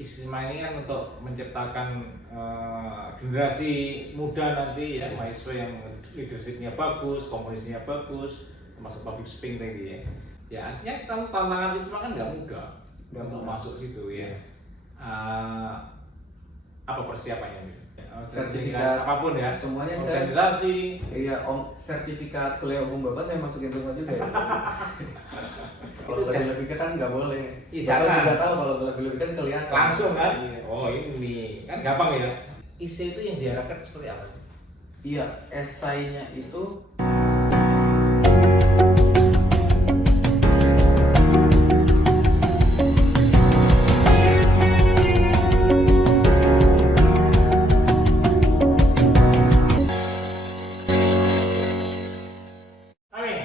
ISMA ini kan untuk menciptakan generasi muda nanti ya, mahasiswa yang leadership-nya bagus, komunikasinya bagus, termasuk public speaking tadi ya. Ya artinya tantangan ISMA kan nggak mudah untuk masuk situ ya. Apa persiapannya? Sertifikat apapun ya, semuanya organisasi. Sertifikat kuliah umum Bapak saya masukin semua juga ya. Kalau lebih kan nggak boleh. Jangan. Juga tahu kalau lebih kan kelihatan. Langsung kan? Iya. Oh ini kan gampang ya. Isi itu yang diharapkan seperti apa sih? Iya, esainya itu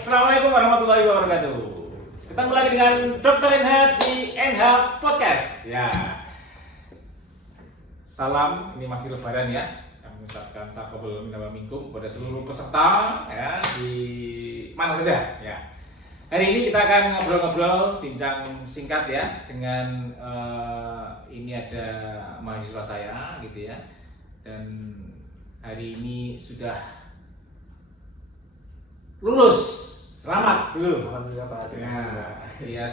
Assalamualaikum warahmatullahi wabarakatuh. Ketemu lagi dengan Dr. Enhat di Enhat Podcast. Ya. Salam, ini masih Lebaran ya. Kami mengucapkan taqabbal minna wa minkum kepada seluruh peserta ya di mana saja ya. Hari ini kita akan ngobrol-ngobrol, bincang singkat ya dengan ini ada mahasiswa saya gitu ya. Dan hari ini sudah lulus. Selamat dulu. Alhamdulillah Pak. Ya,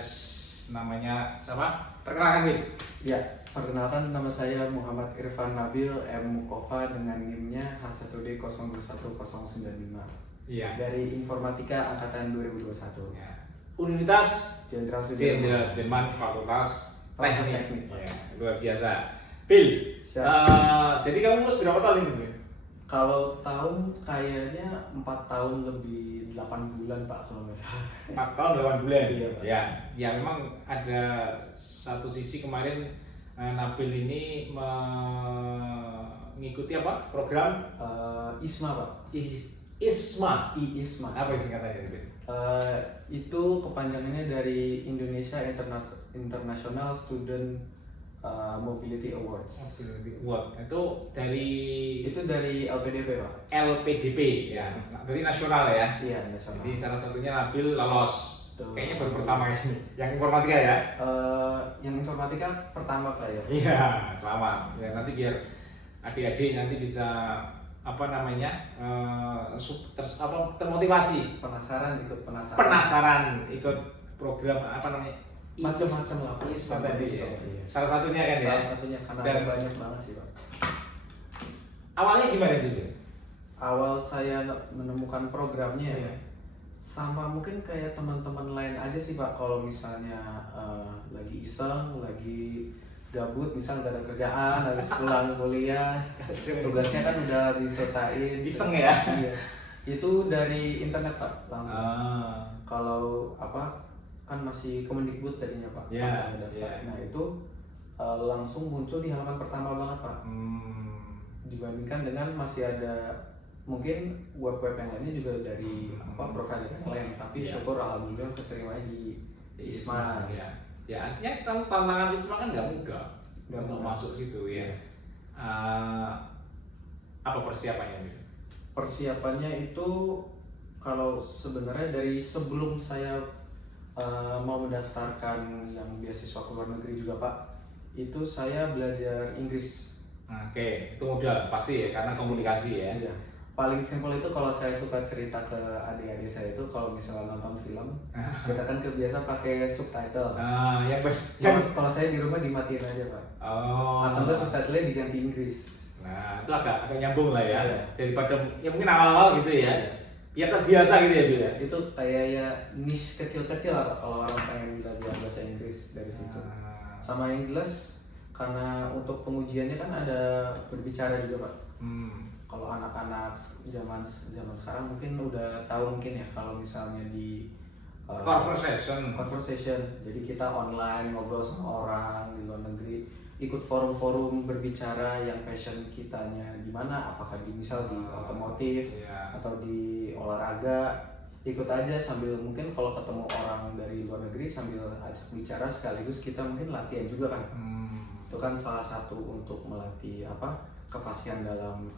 namanya siapa? Perkenalkan Win. Ya, perkenalkan nama saya Muhammad Irfan Nabil M. Mukofa dengan NIM-nya H1D021095. Iya. Dari Informatika angkatan 2021. Ya. Universitas Jenderal Sudirman Fakultas Teknik. Ya, luar biasa. Bil. Jadi kamu lulus berapa tahun ini? Kalau tahun kayaknya 4 tahun lebih 8 bulan Pak kalau nggak salah. 4 tahun 8 bulan. Iya, Pak. Ya memang ada satu sisi kemarin Nabil ini mengikuti apa? Program ISMA Pak. ISMA. ISMA. Apa singkatannya itu? Itu kepanjangannya dari Indonesia International Student Mobility Awards. Award itu dari LPDP Pak. LPDP ya, berarti nasional ya. Iya nasional. Jadi salah satunya Nabil lolos. Betul. Kayaknya baru pertama ini. Yang informatika ya? Yang informatika pertama Pak ya. Iya, selamat. Ya nanti biar adik-adik nanti bisa apa namanya termotivasi. Penasaran ikut program apa namanya? Macam-macam lah. Tadi ya. Salah satunya kan ya. Salah satunya karena Dan banyak banget sih Pak. Awalnya gimana itu? Awal saya menemukan programnya ya. Sama mungkin kayak teman-teman lain aja sih Pak, kalau misalnya lagi iseng, lagi gabut, misal gak ada kerjaan, habis pulang kuliah, tugasnya kan udah diselesain. Iseng ya? Iya. Itu dari internet Pak langsung. Kalau kan masih Kemendikbud tadinya Pak, Yeah, pas saya daftar. yeah. Nah itu langsung muncul di halaman pertama banget Pak. Dibandingkan dengan masih ada mungkin web-web yang lainnya juga dari profil yang lain, tapi Yeah. syukur alhamdulillah keterimanya di ISMA. Ya. Ya artinya tantangan ISMA kan nggak mudah Nggak untuk mudah. masuk situ ya. Apa persiapannya? Persiapannya itu kalau sebenarnya dari sebelum saya mau mendaftarkan yang beasiswa ke luar negeri juga Pak, itu saya belajar Inggris. Oke, itu mudah pasti ya karena komunikasi ya. Iya. Paling simpel itu kalau saya suka cerita ke adik-adik saya itu kalau misalnya nonton film, kita kan kebiasa pakai subtitle. Yang bos. Kalau saya di rumah dimatiin aja Pak. Oh. Atau enggak subtitlenya diganti Inggris. Nah itu agak nyambung lah ya. Iya. Daripada ya mungkin awal-awal gitu ya. Biar terbiasa gitu ya Bil ya. Itu kayak ya niche kecil-kecil lah Pak kalau orang pengen belajar bahasa Inggris dari situ. Sama yang jelas karena untuk pengujiannya kan ada berbicara juga Pak. Kalau anak-anak zaman sekarang mungkin udah tahu mungkin ya kalau misalnya di conversation. Jadi kita online ngobrol sama orang di luar negeri, ikut forum-forum berbicara yang passion kitanya di mana, apakah di misal di otomotif atau di olahraga, ikut aja sambil mungkin kalau ketemu orang dari luar negeri sambil ajak bicara sekaligus kita mungkin latihan juga kan. Itu kan salah satu untuk melatih kefasihan dalam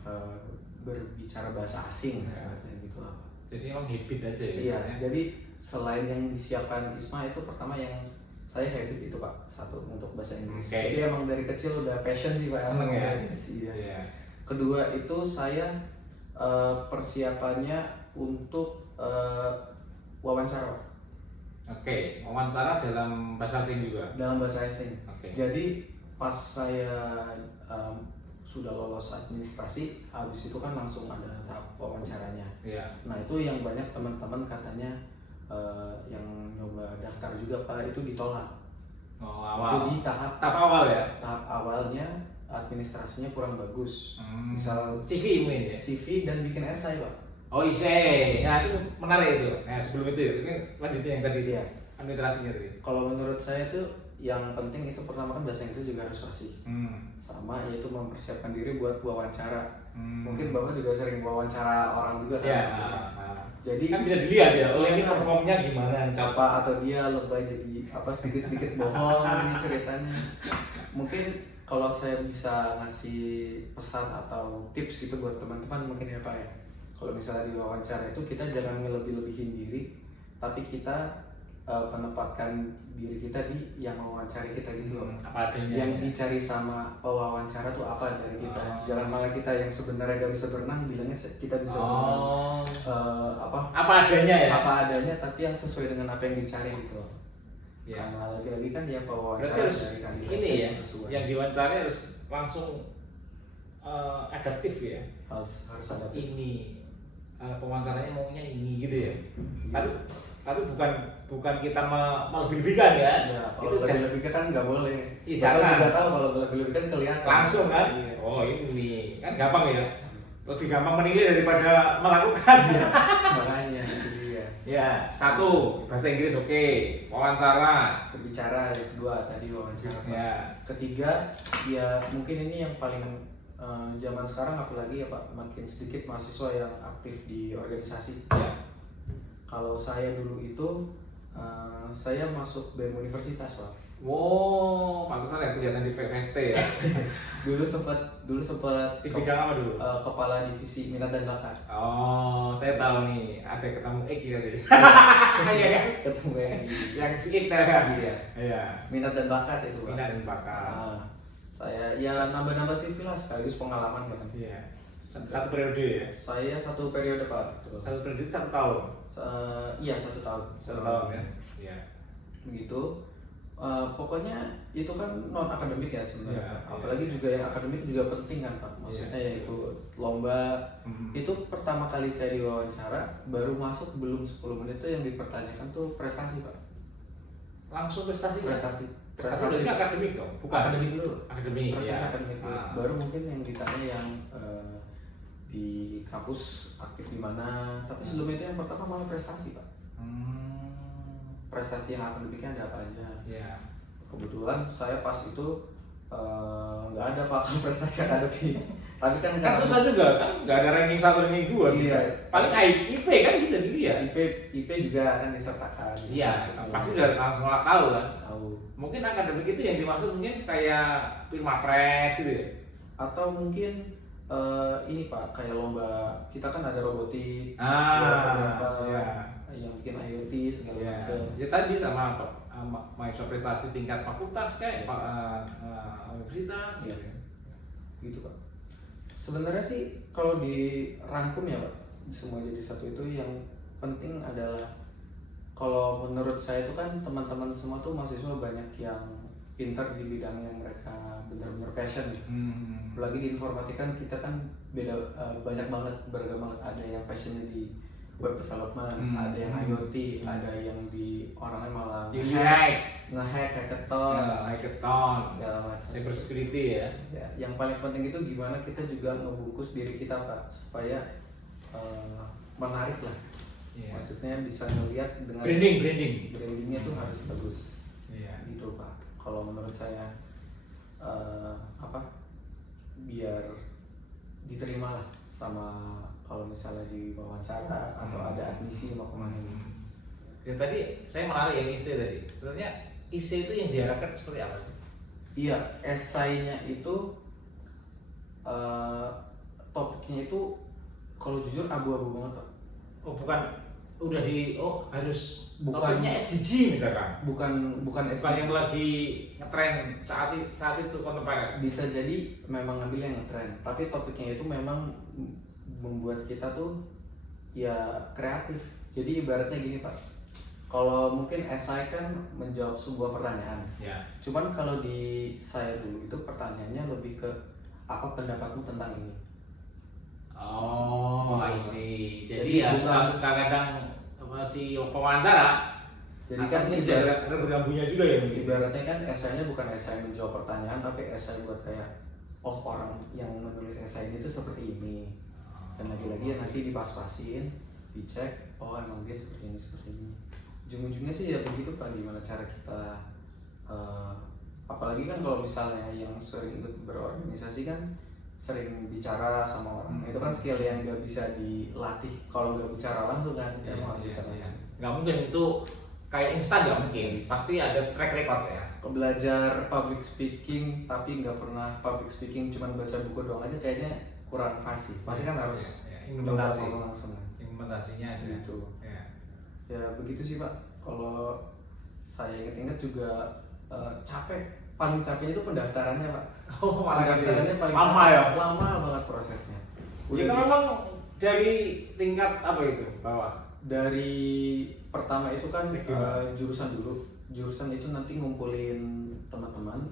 berbicara bahasa asing gitu lah. Jadi emang habit aja ya. Iya, jadi selain yang disiapkan ISMA itu pertama yang saya habit itu Pak, satu untuk bahasa Inggris. Oke. Jadi emang dari kecil udah passion sih Pak. Seneng ya? Bahasa Inggris, iya. Iya. Kedua itu saya persiapannya untuk wawancara Pak. Oke, wawancara dalam bahasa asing juga. Dalam bahasa asing. Oke. Jadi pas saya sudah lolos administrasi, habis itu kan langsung ada tahap wawancaranya. Iya. Nah itu yang banyak teman-teman katanya yang nyoba daftar juga Pak, itu ditolak. Oh, Itu awal. di tahap Awal ya. tahap awalnya administrasinya kurang bagus. Misal CV mungkin ya. CV dan bikin esai Pak. Oh isi, nah itu menarik itu. Nah sebelum itu, ini lanjutnya yang tadi Iya. administrasinya tadi. Kalau menurut saya itu yang penting itu pertama kan bahasa Inggris juga harus fasih. Sama yaitu mempersiapkan diri buat wawancara. Mungkin Bapak juga sering wawancara orang juga kan. Ya. Jadi Kan bisa dilihat ya, oh ini Iya. performnya gimana, cocok. apa atau dia lebay jadi apa sedikit-sedikit bohong ini ceritanya. Mungkin kalau saya bisa ngasih pesan atau tips gitu buat teman-teman mungkin ya Pak ya. Kalau misalnya di wawancara itu kita jangan ngelebih-lebihin diri, tapi kita menempatkan diri kita di yang mewawancari kita gitu loh. Apa adanya. Yang dicari sama pewawancara tuh apa dari kita. Jangan malah kita yang sebenarnya gak bisa berenang bilangnya kita bisa berenang. Apa adanya ya. Apa adanya tapi yang sesuai dengan apa yang dicari gitu loh. Ya. Karena lagi-lagi kan dia Berarti pewawancara harus dari kandidat ini ya, yang sesuai. yang diwawancari harus langsung adaptif ya. harus ada Ini pewawancaranya maunya ini gitu ya. Iya. Tapi bukan kita melebih-lebihkan ya. Ya, Itu kalau lebih-lebih kan nggak boleh. Iya, Bapak jangan. juga tahu kalau lebih-lebih kan kelihatan. langsung kan. Iya. Oh ini kan gampang ya. Lebih gampang menilai daripada melakukan. Makanya itu dia. Ya, satu bahasa Inggris oke, wawancara. Berbicara yang kedua tadi wawancara. Ya. Ketiga ya mungkin ini yang paling zaman sekarang apalagi ya Pak, makin sedikit mahasiswa yang aktif di organisasi. Ya. Kalau saya dulu itu saya masuk BEM Universitas Pak. Wow, pantesan ya kelihatan di FFT ya. Dulu sempat Di bidang apa dulu? kepala divisi minat dan bakat. Oh, saya tahu nih, ada ketemu Eki tadi. Iya kan? Ketemu Yang si Eki tadi. Iya. Iya. Minat dan bakat itu Pak. Minat dan bakat. Saya ya nambah-nambah CV lah sekaligus pengalaman kan. Iya. Satu periode ya. Saya 1 periode Pak. Betul. Satu periode 1 tahun. Iya 1 tahun. 1 tahun ya. Iya. Begitu. Pokoknya itu kan non akademik ya sebenarnya. Iya, Apalagi iya. juga yang akademik juga penting kan Pak. Maksudnya Iya. yaitu lomba. Itu pertama kali saya diwawancara baru masuk belum 10 menit itu yang dipertanyakan tuh prestasi Pak. Langsung prestasi. Prestasi. Prestasi berarti akademik dong, bukan? Akademik dulu. Akademik. Prestasi Ya. akademik dulu. Baru mungkin yang ditanya yang di kampus aktif di mana. Tapi sebelum itu yang pertama malah prestasi Pak. Prestasi yang akademiknya ada apa aja. Ya. Kebetulan saya pas itu nggak ada Pak prestasi akademik. Tapi kan Kan susah juga kan, nggak ada ranking 1, ranking 2 gitu. Iya. Paling IP kan bisa dilihat. IP juga akan disertakan. Iya, pasti udah langsung tahu kan. Tahu. Mungkin akademik itu yang dimaksud mungkin kayak Pilmapres gitu ya. Atau mungkin ini Pak, kayak lomba kita kan ada robotik, beberapa Iya. yang bikin IoT segala Iya. macam. Ya tadi sama mahasiswa prestasi tingkat fakultas kayak universitas Iya. gitu. Gitu Pak. Sebenarnya sih kalau dirangkum ya Pak, semua jadi satu itu yang penting adalah kalau menurut saya itu kan teman-teman semua tuh mahasiswa banyak yang pintar di bidang yang mereka benar-benar passion. Apalagi di informatika kan kita kan beda banyak banget, beragam banget. Ada yang passionnya di web development, ada yang IoT, ada yang di orangnya malah nge-hack, hackathon, segala macam. cyber security ya. Ya, yang paling penting itu gimana kita juga ngebungkus diri kita Pak supaya menarik lah. Iya. Maksudnya bisa ngelihat dengan brandingnya tuh harus bagus. Iya. Gitu Pak. Kalau menurut saya biar diterima lah sama kalau misalnya di wawancara atau ada admisi mau kemana gitu. Dan tadi saya menarik yang IC tadi. Sebenarnya IC itu yang diharapkan seperti apa sih? Iya, esainya itu topiknya itu kalau jujur abu-abu banget Pak. Oh bukan udah harus Bukan- topiknya SDG misalkan. bukan Bukan yang lagi ngetren saat itu kontemporer. bisa jadi memang ngambil yang ngetren, tapi topiknya itu memang membuat kita tuh ya kreatif. Jadi ibaratnya gini Pak, kalau mungkin esai kan menjawab sebuah pertanyaan, Ya. cuman kalau di saya dulu itu pertanyaannya lebih ke apa pendapatmu tentang ini. Oh, I see. Jadi Jadi ya bukan- suka kadang si pewawancara. Jadi kan ini ibarat- ada bergabungnya juga ya mungkin. ibaratnya kan esainya bukan esai menjawab pertanyaan, tapi esai buat kayak oh orang yang menulis esai ini tuh seperti ini, dan lagi-lagi ya nanti dipas-pasin, dicek, oh emang dia seperti ini. Ujung-ujungnya sih ya begitu Pak, gimana cara kita apalagi kan kalau misalnya yang sering ikut berorganisasi kan sering bicara sama orang, itu kan skill yang nggak bisa dilatih kalau nggak bicara langsung kan, kita mau harus bicara langsung. Nggak mungkin itu kayak instan, nggak mungkin. Pasti ada track record ya. Belajar public speaking tapi nggak pernah public speaking, cuman baca buku doang aja kayaknya kurang fasih. Pasti kan harus implementasi. ngomong langsung. Implementasinya ada. Gitu. Ya. Ya begitu sih Pak. Kalau saya ingat-ingat juga capek. Paling capeknya itu pendaftarannya Pak. Oh, malah gitu. Pendaftarannya paling Lama ya. Lama banget prosesnya. Itu memang dari tingkat apa itu bawah? Dari pertama itu kan Gimana? jurusan dulu. Jurusan itu nanti ngumpulin teman-teman.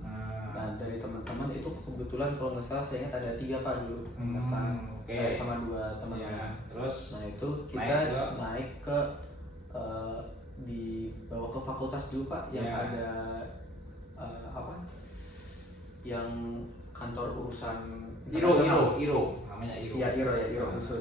Nah dari teman-teman itu kebetulan kalau nggak salah saya ingat ada 3 Pak dulu pendaftaran. Oke. Saya sama 2 teman. Ya. Terus Nah itu kita naik ke dibawa ke fakultas dulu Pak, yang Ya. ada apa? Yang kantor urusan Iro internasional. namanya Iro. Iya Iro unsur.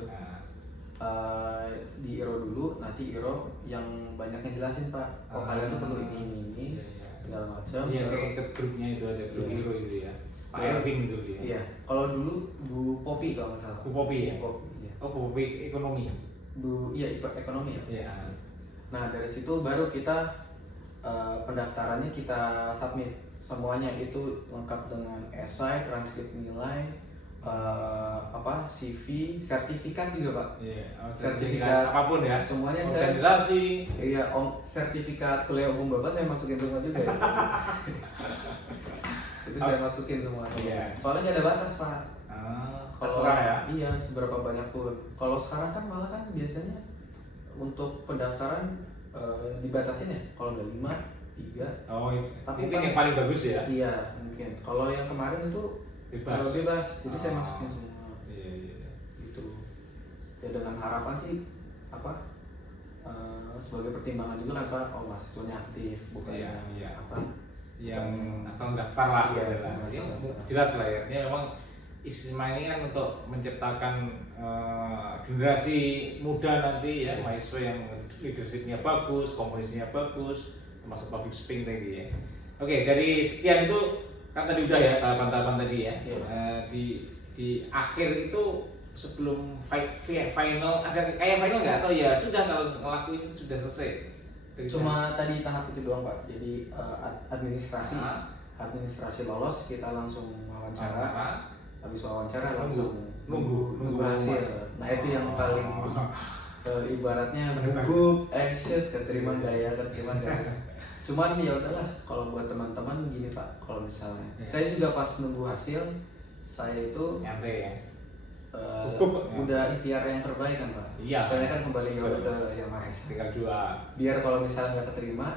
Nah, Di Iro dulu, nanti Iro yang banyak ngejelasin Pak. Oh kalian tuh perlu ini Iya. segala macam. Iya, Baru- saya ikut grupnya itu ada grup Iya. Iro itu ya. Pak Iya. Erwin itu ya. Iya. Kalau dulu Bu Popi kalau nggak salah. Bu Popi ya? Bu Popi, iya. Oh, Bu Popi ekonomi. Ekonomi ya. Iya. Nah dari situ baru kita pendaftarannya kita submit semuanya, itu lengkap dengan esai, transkrip nilai, CV, sertifikat juga Pak. Iya. Sertifikat apapun ya. Semuanya saya. Organisasi. Iya, sertifikat kuliah umum Bapak saya masukin semua juga ya. Itu saya masukin semua. Iya. Soalnya nggak ada batas Pak. Terserah ya. Iya, seberapa banyak pun. Kalau sekarang kan malah kan biasanya untuk pendaftaran dibatasin ya. Kalau nggak 5, 3. Oh, Tapi mungkin yang paling bagus ya. Iya, mungkin. Kalau yang kemarin itu bebas. Jadi saya masukin semua. Iya. Gitu. Ya dengan harapan sih apa? Sebagai pertimbangan juga kan Pak, oh mahasiswanya aktif, bukan Iya, yang iya. apa? Yang asal daftar lah. Iya, gitu lah. asal Ya, daftar. jelas lah ya. Ini memang Isma ini kan untuk menciptakan generasi muda nanti ya, mahasiswa yang leadershipnya bagus, komunikasinya bagus, termasuk public speaking tadi ya. Oke, dari sekian itu kan tadi udah ya tahapan-tahapan tadi ya. Iya. Di akhir itu sebelum final ada kayak final nggak, atau ya sudah kalau ngelakuin sudah selesai? Cuma tadi tahap itu doang Pak. Jadi administrasi Ah. administrasi lolos, kita langsung wawancara. Habis wawancara Nunggu. langsung Nunggu hasil. Nah itu yang paling ibaratnya gugup, anxious, keterima nggak ya. Cuman ya udahlah, kalau buat teman-teman gini Pak, kalau misalnya Ya. saya juga pas nunggu hasil, saya itu nyantai ya. eh, Cukup, ya. udah ikhtiar yang terbaik kan Pak. Iya. Saya kan kembali ke yang Maha Esa. Tinggal 2. Biar kalau misalnya nggak keterima,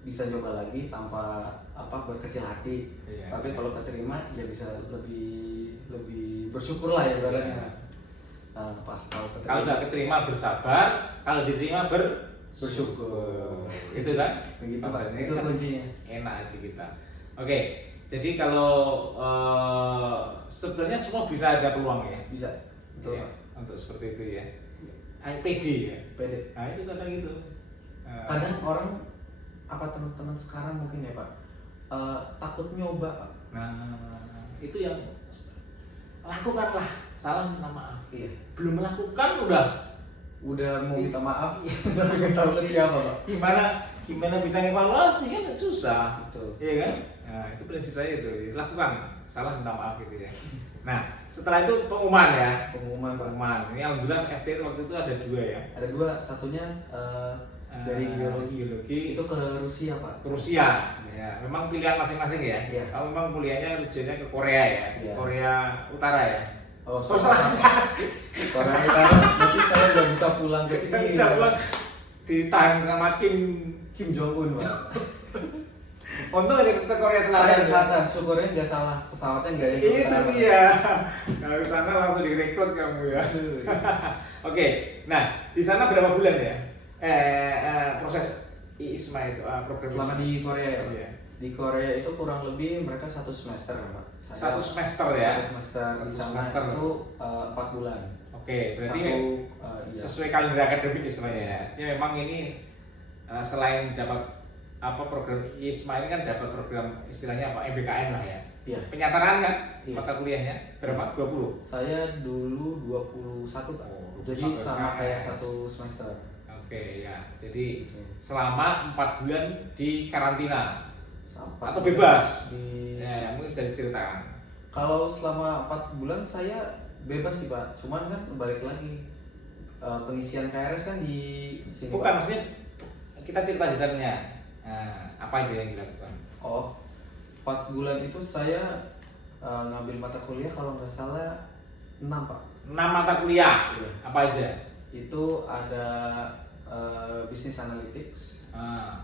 bisa coba lagi tanpa berkecil hati. Iya. Tapi kalau keterima ya bisa lebih bersyukur lah ya ibaratnya. Iya. Nah, pas kalau keterima, Kalau nggak keterima bersabar, kalau diterima bersyukur. Gitu kan? Begitu Pak, Maksudnya itu kan kuncinya. enak hati kita. Oke, jadi kalau sebenarnya semua bisa ada peluang ya. Bisa. Betul Ya, Pak. untuk seperti itu ya. PD ya. Pede. Nah itu kadang gitu. Kadang orang teman-teman sekarang mungkin ya Pak, takut nyoba Pak. Nah itu yang lakukanlah, salah minta maaf. Iya. Belum melakukan udah Udah mau minta maaf, nggak tahu ke siapa Pak. gimana gimana bisa evaluasi kan susah. Betul. Iya kan? Nah, itu prinsip saya itu, lakukan, salah minta maaf gitu ya. Nah, setelah itu pengumuman ya. Pengumuman Pak. Pengumuman. Ini alhamdulillah FT waktu itu ada 2 ya. Ada 2, satunya dari geologi itu ke Rusia Pak. ke Rusia. Ya, memang pilihan masing-masing ya. Iya. Kalau memang kuliahnya tujuannya ke Korea ya, Iya. Korea Utara ya. Oh, Terserah. Korea Utara, nanti saya nggak bisa pulang ke sini. Bisa pulang ditahan sama Kim Jong Un Pak. Untung aja ke Korea Saya Selatan. selatan, syukurnya nggak salah, pesawatnya nggak ada. Itu dia. Kalau ke sana langsung direkrut kamu ya. Oke, nah di sana berapa bulan ya? Proses ISMA itu program Selama ISMA. di Korea ya Pak? Iya. Di Korea itu kurang lebih mereka 1 semester Pak. Satu semester ya. 1 semester di Satu sana semester. itu 4 bulan. Oke, berarti Iya. sesuai kalender akademik istilahnya ya. Artinya memang ini selain dapat program ISMA ini kan dapat program istilahnya apa MBKM lah ya. Iya. Penyataan kan Iya. mata kuliahnya berapa? 20. Saya dulu 21 Pak. Oh, Jadi 21 sama SKS. kayak 1 semester. Oke ya. Jadi Gitu. selama 4 bulan di karantina Sampai atau bebas. di Ya, mungkin bisa diceritakan. Kalau selama 4 bulan saya bebas sih Pak. Cuman kan balik lagi pengisian KRS kan di sini. Bukan Pak. maksudnya kita cerita dasarnya. Nah, apa aja yang dilakukan? Oh, 4 bulan itu saya ngambil mata kuliah kalau nggak salah 6 Pak. 6 mata kuliah. Iya. Apa aja? Itu ada Business Analytics.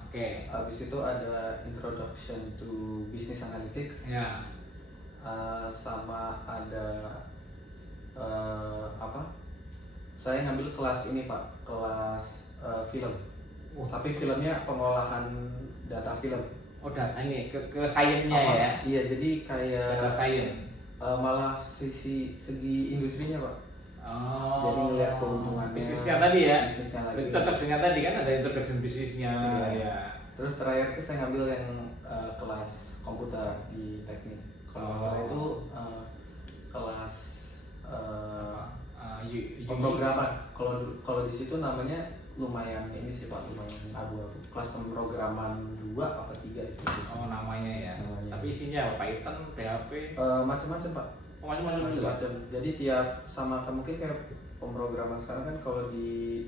Oke. Habis itu ada Introduction to Business Analytics. Ya. Sama ada apa? Saya ngambil kelas ini Pak, kelas film. Tapi filmnya pengolahan data film. Oh, data ini ke sainsnya ya. Iya, jadi kayak Data science. malah segi industrinya Pak. Oh. Jadi ngelihat keuntungannya. Bisnisnya tadi ya. Bisnisnya lagi. Berarti cocok dengan tadi kan ada introduction bisnisnya Iya. ya. Terus terakhir itu saya ngambil yang kelas komputer di teknik. Kalau saya itu kelas pemrograman. Kalau di situ namanya lumayan ini sih Pak, lumayan abu-abu. Kelas pemrograman 2 apa 3 itu. Oh, namanya ya. Namanya. Tapi isinya apa? Python, PHP, Macam-macam Pak. macam-macam juga. Macam-macam. Jadi tiap sama mungkin kayak pemrograman sekarang kan kalau di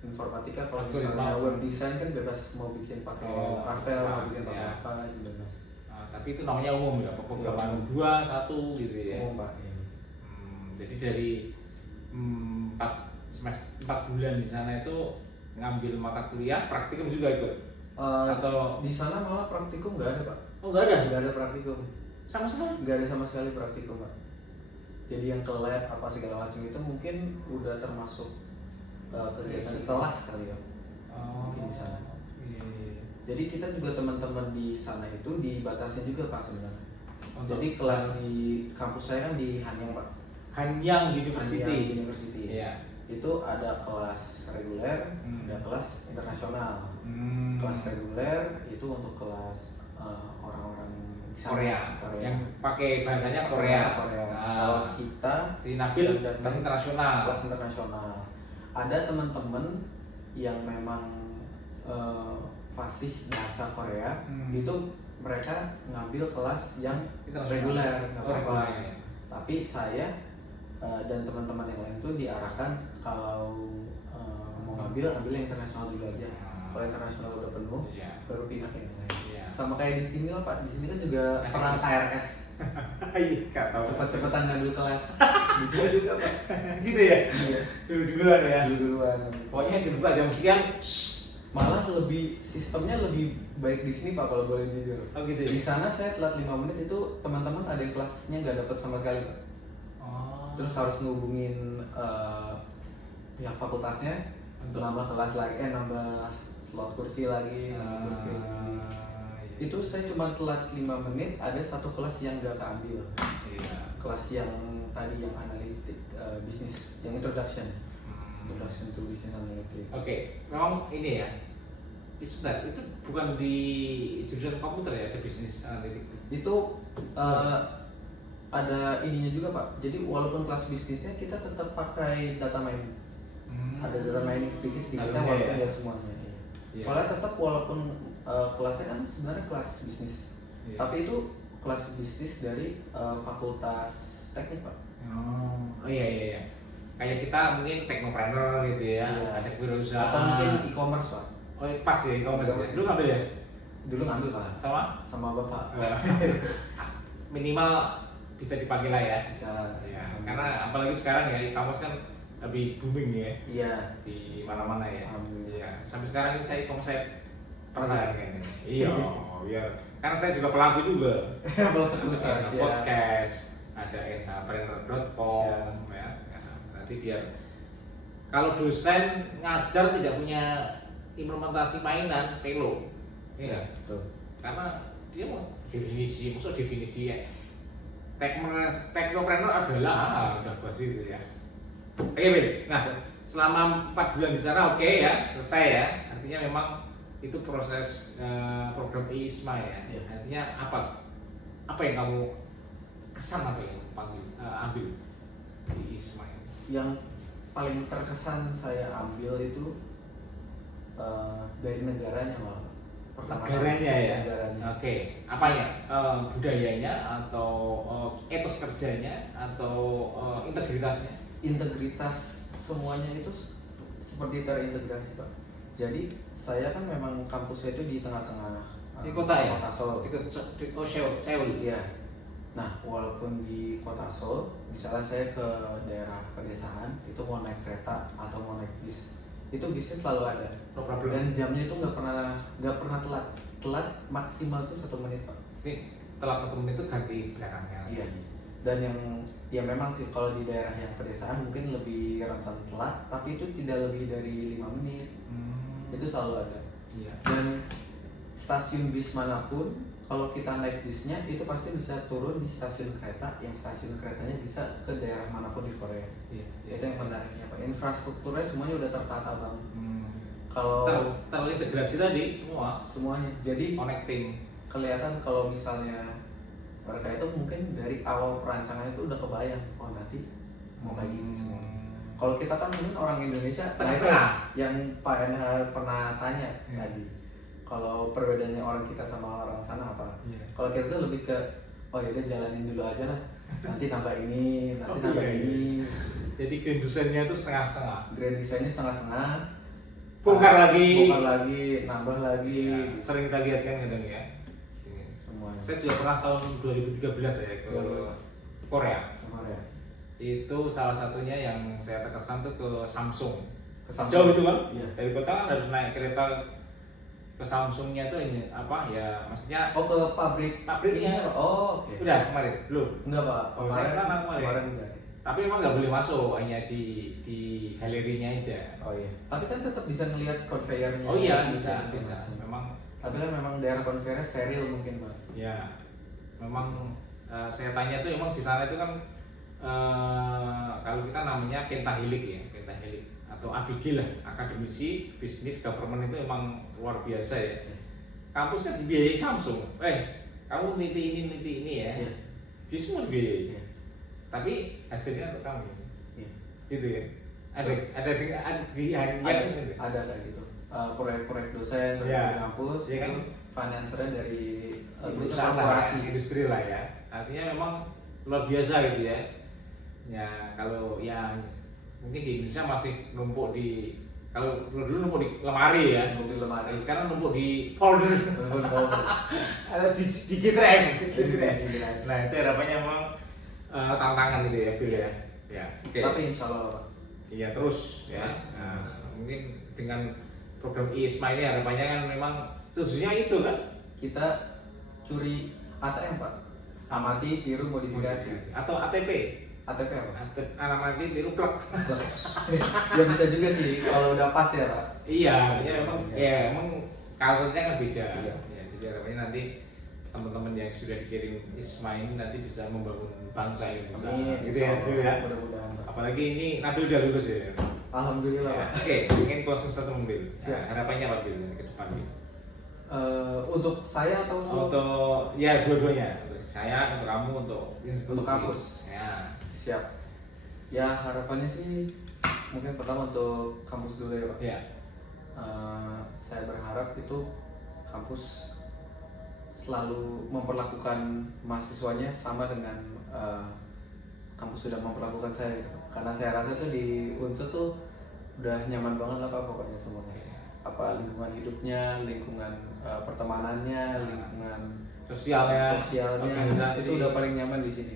informatika kalau Aku misalnya tahu. web design kan bebas mau bikin pakai Ravel, mau bikin pakai ya. apa itu bebas. Tapi itu namanya umum ya, pemrograman 2, 1 gitu ya. Umum Pak. Iya. Jadi dari 4 bulan di sana itu ngambil mata kuliah, praktikum juga ikut. Atau Di sana malah praktikum nggak ada Pak. oh nggak ada, Nggak ada praktikum. sama sekali. Nggak ada sama sekali praktikum Pak. Jadi yang ke lab apa segala macam itu mungkin udah termasuk kegiatan kelas kali ya. Mungkin di sana. Iya. Jadi kita juga teman-teman di sana itu dibatasi juga Pak sebenarnya. Untuk- Jadi kelas di kampus saya kan di Hanyang Pak. Hanyang University. Hanyang University. Iya. Itu ada kelas reguler, ada kelas internasional. Kelas reguler itu untuk kelas orang-orang di sana, Korea. Yang pakai bahasanya Korea. Korea. Nah, Kalau kita si Nabil datang internasional. kelas internasional. Ada teman-teman yang memang fasih bahasa Korea, itu mereka ngambil kelas yang Internasional. reguler, nggak Oh, apa-apa. reguler. Tapi saya dan teman-teman yang lain itu diarahkan kalau mau ambil yang internasional dulu aja. Kalau internasional udah penuh, Iya. baru pindah ke yang lain. Iya. Sama kayak di sini lah Pak, di sini kan juga Nah, perang gitu. KRS. Iya, nggak tahu. Cepet-cepetan ngambil kelas. Di sini juga Pak. Gitu ya. Iya. Dulu-duluan ya. Duluan. Pokoknya jam jam sekian. Malah sistemnya lebih baik di sini Pak kalau boleh jujur. Oh gitu ya. Di sana saya telat 5 menit itu teman-teman ada yang kelasnya nggak dapat sama sekali Pak. Oh. Terus harus ngubungin pihak fakultasnya Untuk- nambah kelas lagi, nambah slot kursi lagi, nambah kursi lagi. Iya. Itu saya cuma telat 5 menit, ada satu kelas yang nggak keambil. Iya. Kelas yang tadi yang analitik bisnis, yang introduction to business analytics. Oke, memang ini ya. Sebentar, itu bukan di jurusan komputer ya, ada bisnis analitik. Itu ada ininya juga Pak. Jadi walaupun kelas bisnisnya kita tetap pakai data mining. Ada data mining sedikit-sedikit Dalamnya walaupun ya? ya semuanya. Iya. Iya. Soalnya tetap walaupun kelasnya kan sebenarnya kelas bisnis, Iya. tapi itu kelas bisnis dari fakultas teknik Pak. Oh iya. Kayak kita mungkin teknopreneur gitu ya, Iya. ada wirausaha. Atau mungkin e-commerce Pak. Oh pas ya e-commerce ya. Dulu ngambil ya? Dulu ngambil Pak. Sama Bapak. Minimal bisa dipakai lah ya. Bisa. Ya, karena apalagi sekarang ya e-commerce kan lebih booming ya Iya. di mana-mana ya. Alhamdulillah. Iya. Sampai sekarang ini saya e-commerce saya pernah kayaknya. Iya, biar karena saya juga pelaku juga. Pelaku Ada usaha. podcast, ada nhpreneur.com ya. Nanti biar kalau dosen ngajar tidak punya implementasi mainan, pelo. Iya. Betul. Karena dia mau maksud definisi ya. Teknopreneur adalah udah basi gitu ya. Oke, Bil. Nah, selama 4 bulan di sana oke ya, selesai ya. Artinya memang itu proses program ISMA ya. Iya. Artinya apa? Apa yang kamu kesan apa yang ambil di ISMA ini? Yang paling terkesan saya ambil itu dari negaranya malah. Negaranya ya. Negaranya. Oke. Apanya? Budayanya atau etos kerjanya atau integritasnya? Integritas semuanya itu seperti terintegrasi Pak. Jadi saya kan memang kampusnya itu di tengah-tengah Di kota ya? Kota Solo. Seoul. Iya. Nah, walaupun di kota Seoul, misalnya saya ke daerah pedesaan, itu mau naik kereta atau mau naik bis, itu bisnya selalu ada. No problem. Dan jamnya itu nggak pernah telat. Telat maksimal itu 1 menit Pak. Ini telat 1 menit itu ganti belakangnya. Iya. Dan yang ya memang sih kalau di daerah yang pedesaan mungkin lebih rentan telat, tapi itu tidak lebih dari 5 menit. Itu selalu ada. Iya. Dan stasiun bis manapun, kalau kita naik bisnya itu pasti bisa turun di stasiun kereta, yang stasiun keretanya bisa ke daerah manapun di Korea. Iya. Itu yang menariknya Pak. Infrastrukturnya semuanya udah tertata banget. Hmm. Kalau Terintegrasi tadi semua semuanya, jadi connecting. kelihatan kalau misalnya mereka itu mungkin dari awal perancangan itu udah kebayang, oh nanti mau kayak gini semua. Kalau kita kan mungkin orang Indonesia, Setengah-setengah. yang Pak Enhar pernah tanya Iya. tadi, kalau perbedaannya orang kita sama orang sana apa? Iya. Kalau kita tuh lebih ke, oh yaudah jalanin dulu aja lah, nanti nambah ini, nanti nambah iya. ini. Jadi grand desainnya itu setengah-setengah. Grand desainnya setengah-setengah, Bongkar lagi. nambah lagi, Ya, sering kita lihat kan kadang ya. Sini. semuanya. Saya juga pernah tahun 2013 ya ke Korea. Korea. Itu salah satunya yang saya terkesan tuh ke Samsung. Ke Samsung. Jauh itu kan? Iya. Dari kota kan harus naik kereta ke Samsungnya tuh ini apa ya? Maksudnya Oh, ke pabriknya. Pabriknya. Oh, oke. udah kemarin belum. Enggak Pak, Oh, saya kesana kemarin. kemarin enggak. Tapi emang nggak boleh masuk, hanya di galerinya aja. Oh iya. Tapi kan tetap bisa ngelihat konveyornya. Oh iya bisa. Memang Tapi kan memang daerah konveyornya steril mungkin Pak. ya, memang saya tanya tuh emang di sana itu kan kalau kita namanya pentahilik ya, pentahilik atau ABG lah, akademisi bisnis government itu emang luar biasa ya. Kampus kan dibiayai Samsung. Kamu niti ini ya. Iya. Dia semua dibiayai. Iya. Tapi hasilnya untuk kami. Iya. Gitu ya. Ada di Ada kayak gitu. Proyek-proyek dosen Iya. dari kampus Iya kan? itu financernya dari perusahaan korporasi. industri lah ya. Artinya memang luar biasa gitu ya. Ya kalau yang mungkin di Indonesia masih numpuk di kalau dulu numpuk di lemari ya. Numpuk di lemari. Sekarang numpuk di folder. Ada di drive. Nah itu harapannya memang tantangan gitu ya, Bil ya. Ya. Oke. Tapi insya Allah Pak. Iya terus ya. Nah, mungkin dengan program ISMA ini harapannya kan memang khususnya itu kan Kita curi ATM Pak. Amati, tiru, modifikasi. atau ATP. ATP apa? Amati tiru plug. Ya bisa juga sih kalau udah pas ya Pak. Iya, ya memang ya emang culture-nya kan beda. Iya. Ya, jadi harapannya nanti teman-teman yang sudah dikirim ISMA ini nanti bisa membangun bangsa Indonesia. Amin. Gitu ya, Bil ya. Mudah-mudahan Pak. Apalagi ini Nabil udah lulus ya. Alhamdulillah Ya, Pak. Oke, mungkin closing statement Bil. Siap. Harapannya apa Bil ke depan Bil? Untuk saya atau Untuk ya dua-duanya, untuk saya, untuk kamu, untuk institusi. Untuk kampus. Ya. siap? Ya harapannya sih mungkin pertama untuk kampus dulu ya Pak. Ya. Saya berharap itu kampus selalu memperlakukan mahasiswanya sama dengan kampus sudah memperlakukan saya gitu. Karena saya rasa tuh di Unsur tuh udah nyaman banget lah Pak pokoknya semuanya. Apa lingkungan hidupnya, lingkungan pertemanannya, lingkungan sosialnya, itu udah paling nyaman di sini.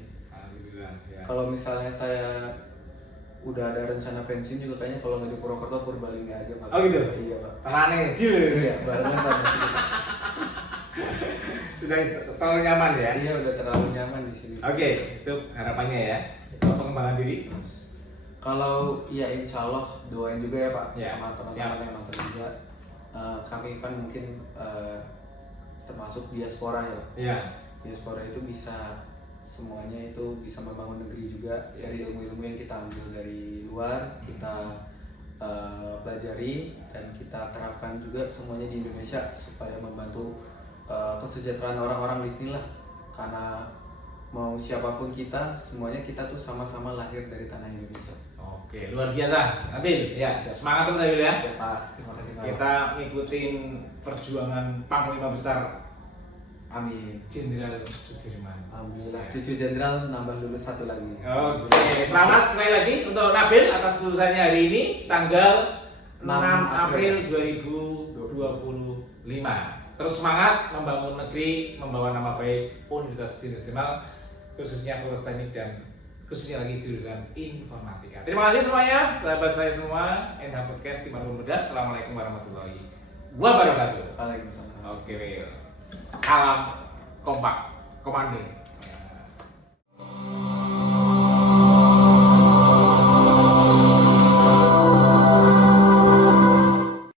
Ya. Kalau misalnya saya udah ada rencana pensiun juga kayaknya kalau nggak di Purwokerto Purbalingga aja Pak. Oh gitu? Iya Pak. Temane, Iya, barengan Pak. Sudah terlalu nyaman ya? Iya udah terlalu nyaman di sini. Oke, itu harapannya ya. Pengembangan diri. Kalau ya insya Allah doain juga ya Pak Ya, sama teman-teman yang nonton juga. Kami kan mungkin termasuk diaspora ya Pak. Iya. Diaspora itu bisa semuanya itu bisa membangun negeri juga dari ilmu-ilmu yang kita ambil dari luar kita pelajari dan kita terapkan juga semuanya di Indonesia supaya membantu kesejahteraan orang-orang di sini lah. Karena mau siapapun kita semuanya kita tuh sama-sama lahir dari tanah Indonesia. Oke, luar biasa. Nabil, ya semangat terus Nabil ya. Pak, terima kasih Pak. Kita ngikutin perjuangan Panglima Besar Amin. Jenderal Sudirman. Alhamdulillah, cucu jenderal nambah lulus satu lagi. Oke, selamat sekali lagi untuk Nabil atas lulusannya hari ini tanggal 6 April 2025. Terus semangat membangun negeri, membawa nama baik Universitas Nasional, khususnya Fakultas Teknik dan khususnya lagi jurusan Informatika. Terima kasih semuanya, sahabat saya semua, NH Podcast Timur Muda. Assalamualaikum warahmatullahi wabarakatuh. Waalaikumsalam. Oke, alam kompak, komando.